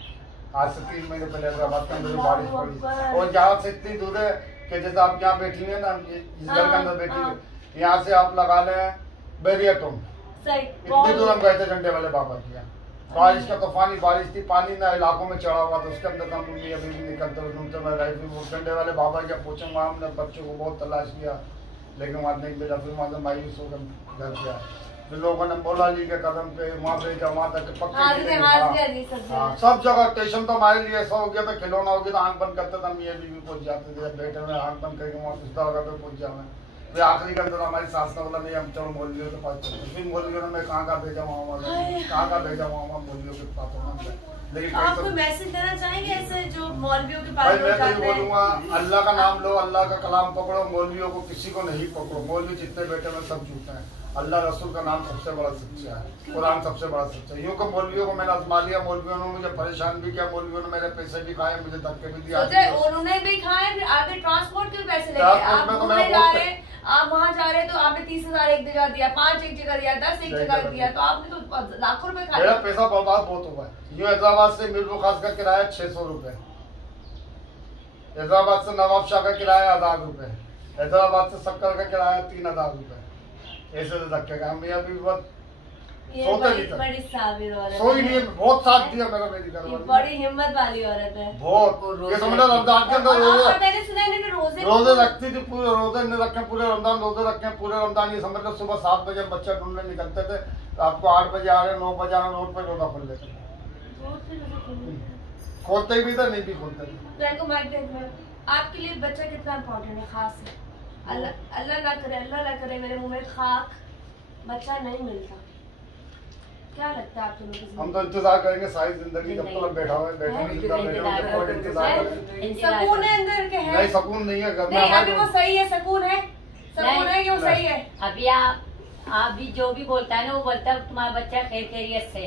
आज से 3 महीने पहले हैदराबाद के अंदर बारिश पड़ी और यहाँ से इतनी दूर है कि जैसे आप यहाँ बैठी है ना, इस घर के अंदर बैठी है, यहाँ से आप लगा लें बैरियटों, इतनी दूर हम गए थे झंडे वाले बाबा की। बारिश का तूफानी बारिश थी, पानी ना इलाकों में चढ़ा हुआ था, उसके अंदर हम अभी भी निकलते हुए घूमते मैं रहे थे। वो झंडे वाले बाबा क्या पूछूँ, वहाँ हमने बच्चों को बहुत तलाश किया लेकिन वहाँ नहीं मिला। फिर वहाँ से मायूस होकर घर पे आए। लोगों ने बोला ली के कदम पे वहाँ पे वहाँ तक पक्के सब जगह स्टेशन तो हमारे लिए ऐसा हो गया था, खिलौना हो गया था, आंख बंद करते थे, मियाँ बीवी पहुंच जाते थे, बेटे में आंख बंद करके वहाँ पिछड़ा जगह पे पहुंच जाना। फिर आखिरी के अंदर हमारी सास ने बोला नहीं हम चलो मौलवियों के पास चलते, फिर मौलवियों ने मैं कहाँ भेजा वहाँ मौलवियों के पास होना। लेकिन आप कोई मैसेज देना चाहेंगे ऐसे जो मौलवियों के पास मैं तो बोलूँगा अल्लाह का नाम लो, अल्लाह का कलाम पकड़ो, मौलवियों को किसी को नहीं पकड़ो। मौलवी जितने बेटे में सब झूठे हैं, अल्लाह रसूल का नाम सबसे बड़ा सच्चा है, कुरान सबसे बड़ा सच्चा है। यूँ को मौलवियों को मैंने आजमा लिया, मौलवियों ने मुझे परेशान भी किया, मौलवियों ने मेरे पैसे भी खाए, मुझे धक्के भी दिया, उन्होंने भी खाए, आगे ट्रांसपोर्ट के पैसे लेके आप वहाँ जा रहे तो आपने 30,000 एक जगह दिया, 5 एक जगह दिया, 10 एक जगह दिया, तो आपने तो लाखों रुपए खा मेरा पैसा बर्बाद बहुत हुआ है। यूँ हैदराबाद से मीरपुर खास का किराया 600 रुपए, हैदराबाद से नवाब शाह का किराया 1000 रुपए, हैदराबाद से सक्कर का किराया 3000 रुपए, ऐसे धक्के का। हम अभी बड़ी साबिर औरत सोई नहीं, बहुत साथ दिया मेरा, मेरी बड़ी हिम्मत वाली औरत है बहुत। ये समझ लो रमजान के अंदर मैंने सुना है रोजे रखती थी, पूरे रोजे नहीं रखे, पूरे रमजान रोजे रखे, पूरे रमजान। ये समझ लो सुबह 7 बजे बच्चा ढूंढने निकलते थे, रात को 8 बजे आ रहे, 9 बजे आ रहे, रोड पे रोजा खोल लेते, खोलते भी थे नहीं भी खोलते थे। आपके लिए बच्चा कितना इम्पोर्टेंट है, खास है। अल्लाह ना करे मेरे मुंह में खाक, बच्चा नहीं मिलता। क्या लगता है आपको? हम तो इंतजार करेंगे सारी जिंदगी, जब तक बैठा हुआ सकून है अंदर के है? नहीं सकून नहीं है, नहीं अभी वो सही है, सकून है, सकून है, वो सही है। अभी आप भी जो भी बोलता है ना, वो बोलता है तुम्हारा बच्चा खैरियत से,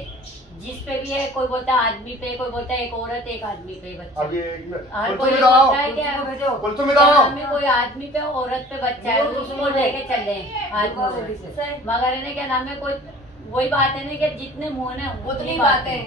जिस पे भी है, कोई बोलता है आदमी पे, कोई बोलता है एक औरत एक आदमी पे बच्चा। अभी हर कोई बोलता है क्या हमें कोई आदमी पे औरत पे बच्चा है, उसको लेके चले मगर इन्हें क्या नाम है, कोई वही बात है ना कि जितने मुँह है उतनी बातें।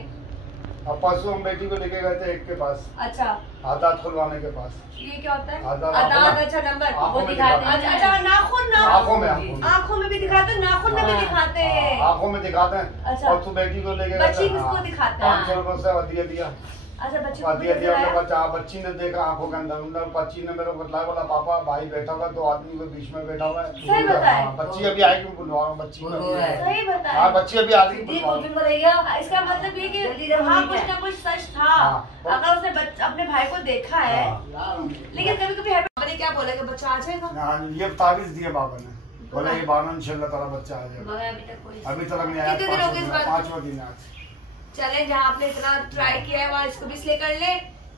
अब परसों हम बेटी को लेके गए थे एक के पास, अच्छा आदात खुलवाने के पास। ये क्या होता है? आदात अच्छा नंबर वो दिखाते हैं। अच्छा नाखून आँखों में भी दिखाते हैं, नाखून में भी दिखाते हैं, आँखों में दिखाते हैं। अच्छा और तू बेटी को लेके बच्ची किसको दिखाते हैं? 500 रुपए से हदिया दिया। अच्छा बच्ची बच्चा बच्ची ने देखा आंखों के अंदर, बच्ची ने मेरे को बतलाया, बोला पापा भाई बैठा हुआ है, 2 आदमी के बीच में बैठा हुआ है। सही बताया। बच्ची अभी आएगी, बुलवा रहा हूँ बच्ची को। सही बताया। हाँ बच्ची अभी आ रही है। इसका मतलब ये कि हाँ कुछ ना कुछ सच था। अगर उसने अपने भाई को देखा है, लेकिन कभी कभी क्या बोला कि बच्चा आ जाएगा। ये ताबीज दिए बाबा ने, बोला ये बाबा इंशाल्लाह ताला बच्चा आ जाएगा। अभी तक नहीं आया, 5वां दिन आज। चले जहाँ आपने इतना ट्राई किया है वहाँ इसको भी इसलिए कर ले।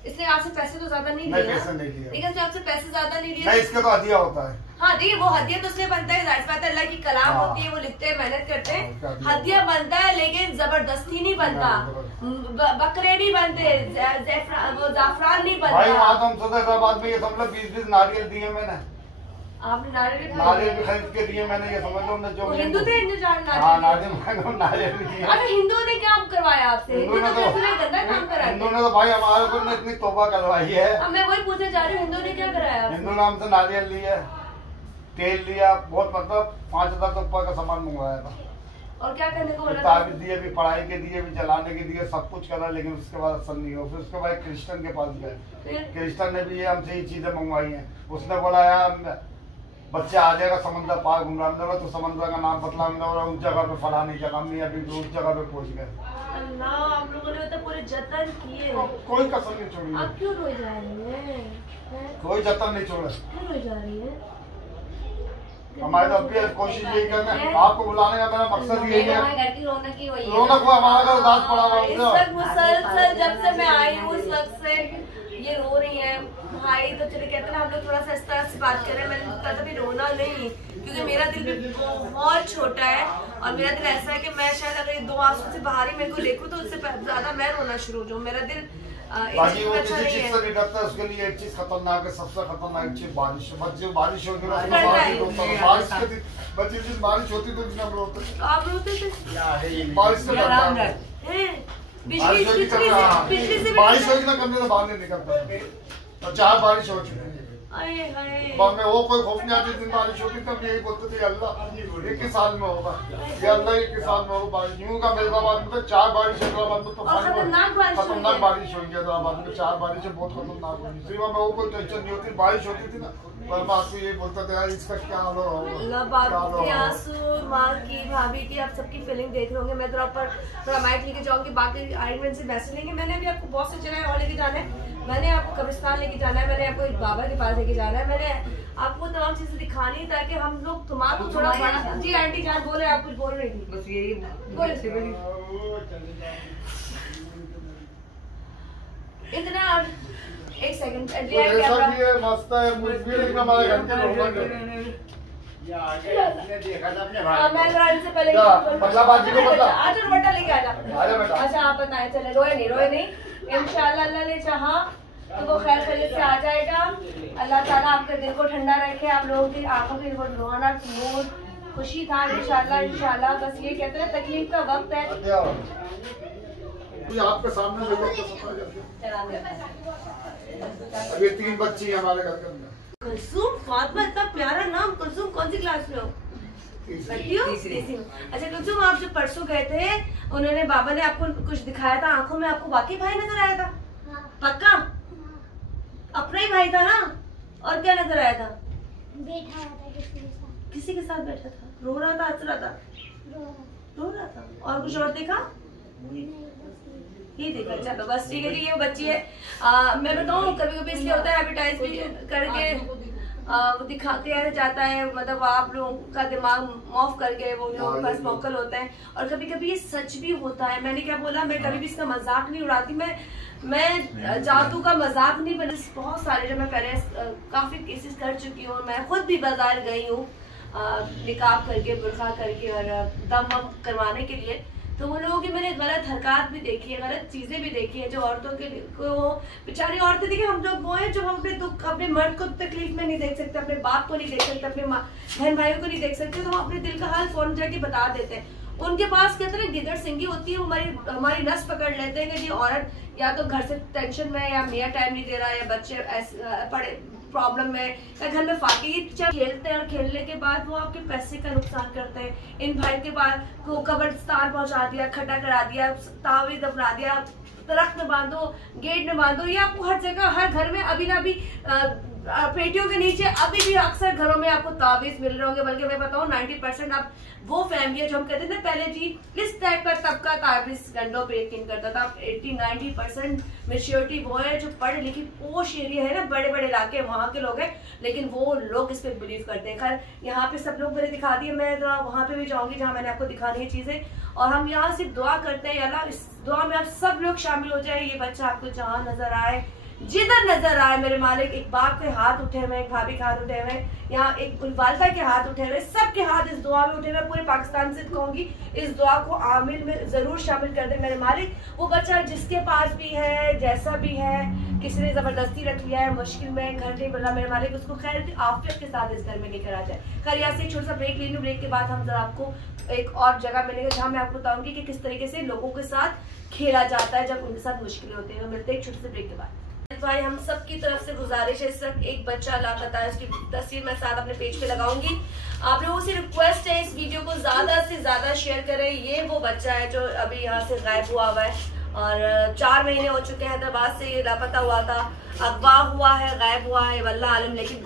इसने आपसे पैसे तो ज्यादा नहीं दिए, पैसे नहीं दिए, लेकिन आपसे पैसे ज्यादा नहीं दिए, नहीं इसके तो हदिया होता है। हाँ दी वो हदिया तो इसलिए बनता है, जाहिर बात है अल्लाह की कलाम होती है, वो लिखते हैं, मेहनत करते हैं, हदिया बनता है, लेकिन जबरदस्ती नहीं बनता, बकरे नहीं बनते, वो जाफरान नहीं बनता। भाई वहाँ तो हम सदराबाद में ये समझ लो 20 नारियल दिए मैंने। आपने नारियल भी खरीद के दिए मैंने, ये समझ लो जो हिंदू थे नारियल भी दिए। अरे हिंदुओं ने क्या करवाया आपसे? हिंदुओं ने तो भाई हमारे को इतनी तोबा करवाई है। मैं वही पूछने जा रही हूँ, हिंदुओं ने क्या कराया? हिंदू ने हमसे नारियल लिया, तेल लिया, बहुत मतलब 5000 से ऊपर का सामान मंगवाया था। और क्या करने को बोला? ताबीज दिए भी, पढ़ाई के दिए भी, जलाने के दिए, सब कुछ करा, लेकिन उसके बाद असर नहीं हो। फिर उसके बाद क्रिश्चियन के पास गए, क्रिश्चियन ने भी ये हमसे ये चीजें मंगवाई हैं। उसने बोला यार बच्चा आ जाएगा समंदर पार घूम रहा, तो समंदर का नाम बतला, उस जगह पे फलानी जगह, हम अभी उस जगह पे पहुंच गए। अल्लाह आप लोगों ने तो पूरे जतन किए, कोई कसर नहीं छोड़ी। आप क्यों रोई जा रही हैं? कोई जतन नहीं छोड़ा। क्यों रोई जा रही है? हमारे तो अभी कोशिश यही करना है, आपको बुलाने का मेरा मकसद यही है। रौनक को हमारा घर उदास पड़ा हुआ है। मुसलसल जब से मैं आई हूँ उस वक्त से ये रो रही है। भाई तो चले कहते ना हम लोग थोड़ा सा इस तरह से बात करें, मैंने कहा था भी रोना नहीं, क्योंकि मेरा दिल भी बहुत छोटा है और मेरा दिल ऐसा है कि मैं शायद अगर 2 आंसू से बाहर ही मेरे को देखूं तो उससे ज्यादा मैं रोना शुरू हो जाऊं। मेरा दिल बाकी वो किसी चीज से नहीं डरता, उसके लिए एक चीज खतरनाक है, सबसे खतरनाक चीज बारिश। जो बारिश होगी ना, बारिश के दिन बच्चे जिस बारिश होती तो हम रोते थे। आप रोते थे? बारिश से डरता है, बारिश होगी ना कमरे से बाहर नहीं निकलता। और 4 बारिश हो चुकी है, में वो कोई खौफ नहीं आती। दिन बारिश होती तब यही बोलते थे अल्लाह 21 साल में होगा, ये अल्लाह 21 साल में होगा बारिश। यूं का हैदराबाद में 4 बारिश, हैदराबाद में तो खतरनाक बारिश हुई। हैदराबाद में 4 बारिशें बहुत खतरनाक हुई। सिवा में वो कोई टेंशन नहीं होती, बारिश होती थी ना ये बोलता था इसका क्या हो बाबू के आंसू, माँ की, भाभी की, आप सबकी फीलिंग देख रहे होंगे। मैं थोड़ा माइक लेके जाऊंगी, बाकी आर्गुमेंट से मैसेज लेंगे। मैंने अभी आपको बहुत से जगह और लेके जाना है, मैंने आपको कब्रिस्तान लेके जाना है, मैंने आपको एक बाबा के पास लेके जाना है, मैंने आपको तमाम चीजें दिखानी है ताकि हम लोग तुम्हारा थोड़ा बड़ा। जी आंटी जान बोले, आप कुछ बोल रही थी? बस यही इतना। एक सेकंड मस्त है, मुझे लेकिन हमारे घर के लोग से पहले आजा दुपट्टा लेके आजा। अच्छा आप बताएं, चले रोए नहीं। इंशाल्लाह अल्लाह ने चाहा तो वो खैर खैरियत से आ जाएगा। अल्लाह ताला आपके दिल को ठंडा रखे, आप लोगों की आंखों की रौनक, नूर, खुशी था इंशाल्लाह। बस ये कहते हैं तकलीफ का वक्त है। आपके सामने अभी 3 बच्ची है हमारे घर के अंदर। कुलसुम फातिमा, इतना प्यारा नाम। कुलसुम कौन सी क्लास में हो? तीसरी। अच्छा कुलसुम, आप जब परसों गए थे, उन्होंने बाबा ने आपको कुछ दिखाया था आंखों में, आपको वाकई भाई नजर आया था? पक्का अपना ही भाई था ना? और क्या नजर आया था? बैठा था किसी के साथ बैठा था, रो रहा था, हंस रहा था? रो रहा था। और कुछ और देखा? ये देखा। चलो बस ठीक है जी, ये बच्ची है। मैं बताऊँ, कभी कभी इसलिए होता है एडवर्टाइज भी करके दिखा के जाता है, मतलब आप लोगों का दिमाग ऑफ करके वो लोगों के पास मौकल होता है। और कभी कभी ये सच भी होता है। मैंने क्या बोला, मैं कभी भी इसका मजाक नहीं उड़ाती, मैं जादू का मजाक नहीं बना। बहुत सारे जो मैं पहले काफी केसेस कर चुकी हूँ, मैं खुद भी बाजार गई हूँ निकाब करके, बुरखा करके और दम करवाने के लिए। तो वो लोगों की मैंने गलत हरकत भी देखी है, गलत चीजें भी देखी है, जो औरतों के को बेचारी औरतें देखिए, हम लोग वो हैं जो हम अपने दुख, अपने मर्द को तकलीफ में नहीं देख सकते, अपने बाप को नहीं देख सकते, अपने बहन भाइयों को नहीं देख सकते, तो हम अपने दिल का हाल फौरन जाके बता देते हैं। उनके पास कहते हैं गिदड़ सिंगी होती है, वो हमारी नस पकड़ लेते हैं कि ये औरत या तो घर से टेंशन में, या मियाँ टाइम नहीं दे रहा, या बच्चे पड़े प्रॉब्लम में, या घर में फाकी खेलते हैं, और खेलने के बाद वो आपके पैसे का नुकसान करते हैं। इन भाई के बाद को कब्रिस्तान पहुंचा दिया, खड्डा करा दिया, तावीज अपना दिया, दरख्त में बांधो, गेट में बांधो, ये आपको हर जगह, हर घर में अभी ना अभी पेटियों के नीचे अभी भी अक्सर घरों में आपको तावीज मिल रहे होंगे। बल्कि मैं बताऊं 90% आप वो फैमिली है जो हम कहते थे पहले जी, इस टाइप का तबका तावीज गंडों पे यकीन करता था। 80-90% मेच्योरिटी वो है जो पढ़े लिखी पोश एरिया है ना, बड़े बड़े इलाके, वहाँ के लोग हैं, लेकिन वो लोग इस पे बिलीव करते हैं। खैर यहाँ पे सब लोग मैंने दिखा दिए, मैं वहाँ पे भी जाऊंगी जहाँ मैंने आपको दिखानी है चीजें। और हम यहाँ सिर्फ दुआ करते हैं, अल्लाह इस दुआ में आप सब लोग शामिल हो जाए। ये बच्चा आपको जहाँ नजर आए, जिधर नजर आए, मेरे मालिक, एक बाप के हाथ उठे हुए, एक भाभी के हाथ उठे हुए, यहाँ एक वालदा के हाथ उठे हुए, सबके हाथ इस दुआ में उठे हुए। पूरे पाकिस्तान से कहूंगी इस दुआ को आमिल में जरूर शामिल कर दे मेरे मालिक। वो बच्चा जिसके पास भी है, जैसा भी है, किसी ने जबरदस्ती रख लिया है, मुश्किल में घर नहीं बना, मेरे मालिक उसको खैर आफियत के साथ इस घर में नहीं करा जाए। खैर यहाँ से एक छोटा सा ब्रेक ले लूँ, ब्रेक के बाद हम जरा आपको एक और जगह मिलेगा जहाँ मैं आपको बताऊंगी कि किस तरीके से लोगों के साथ खेला जाता है जब उनके साथ मुश्किलें होती है। मिलते हैं एक छोटे से ब्रेक के बाद। भाई हम सब की तरफ से गुजारिश है, इस वक्त एक बच्चा लापता है, उसकी तस्वीर मैं साथ अपने पेज पे लगाऊंगी। आप लोगों से रिक्वेस्ट है इस वीडियो को ज्यादा से ज्यादा शेयर करें। ये वो बच्चा है जो अभी यहाँ से गायब हुआ है और 4 महीने हो चुके हैं हैदराबाद से ये लापता हुआ था, अगवा हुआ है, गायब हुआ है, वल्लाह आलम। लेकिन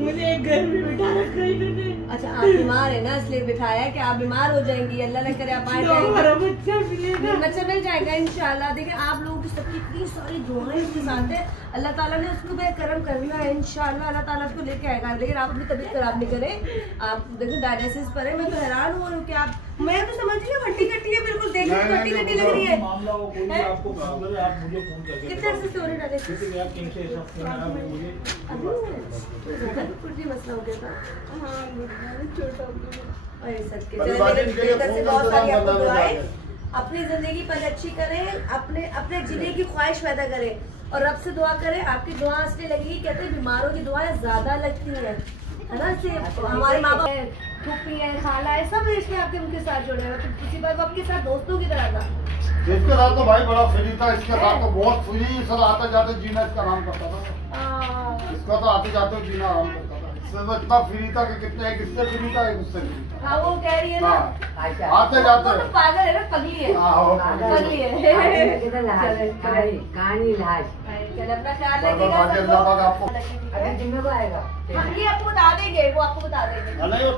मुझे एक घर में बिठा रखा है इन्होंने। अच्छा आप बीमार है ना, इसलिए बिठाया कि आप बीमार हो जाएंगी, अल्लाह न करे आप आ जाएंगे, बच्चा मिल जाएगा इंशाल्लाह। देखिए आप लोगों की सबकी इतनी सारी दुआएं इसके साथ है, अल्लाह ताला ने उसको बेकरम करना है इंशाल्लाह, अल्लाह ताला उसको लेके आएगा। लेकिन आप अपनी तबीयत खराब नहीं करें, आप देखो डायलिसिस पर है। मैं तो हैरान हो रही हूँ कि आप, मैं तो समझ रही हूँ हड्डी कट्टी है, बिल्कुल देखो हड्डी कट्टी लग रही है। कितने अर्से से हो रही है डायलिसिस? मसला हो गया था, अपनी जिंदगी पर अच्छी करें, अपने जीने की ख्वाहिश पैदा करें और रब से दुआ करें। आपकी दुआ इसलिए लगेगी, कहते हैं बीमारों की दुआएं ज्यादा लगती है ना। सिर्फ हमारे माँ बाप, फूफी है, खाला है, सब रिश्ते आपके उनके साथ जुड़े हुए। तो किसी बात आपके साथ दोस्तों की तरह था, इसके साथ तो भाई बड़ा फ्री था, इसके साथ तो बहुत फ्री, सर आते जाते जीना इसका आराम करता था, इसका तो आते जाते जीना आराम करता था। इसमें तो इतना फ्री था कि कितने किससे फ्री था उससे फ्री था। हाँ वो कह रही है ना आते जाते वो तो पागल है ना, पगली है, पगली है। कहानी इलाज चल अपना ख्याल रखिएगा, आपको अभी जिम्मे को आएगा ये आपको बता देंगे, वो आपको बता देंगे।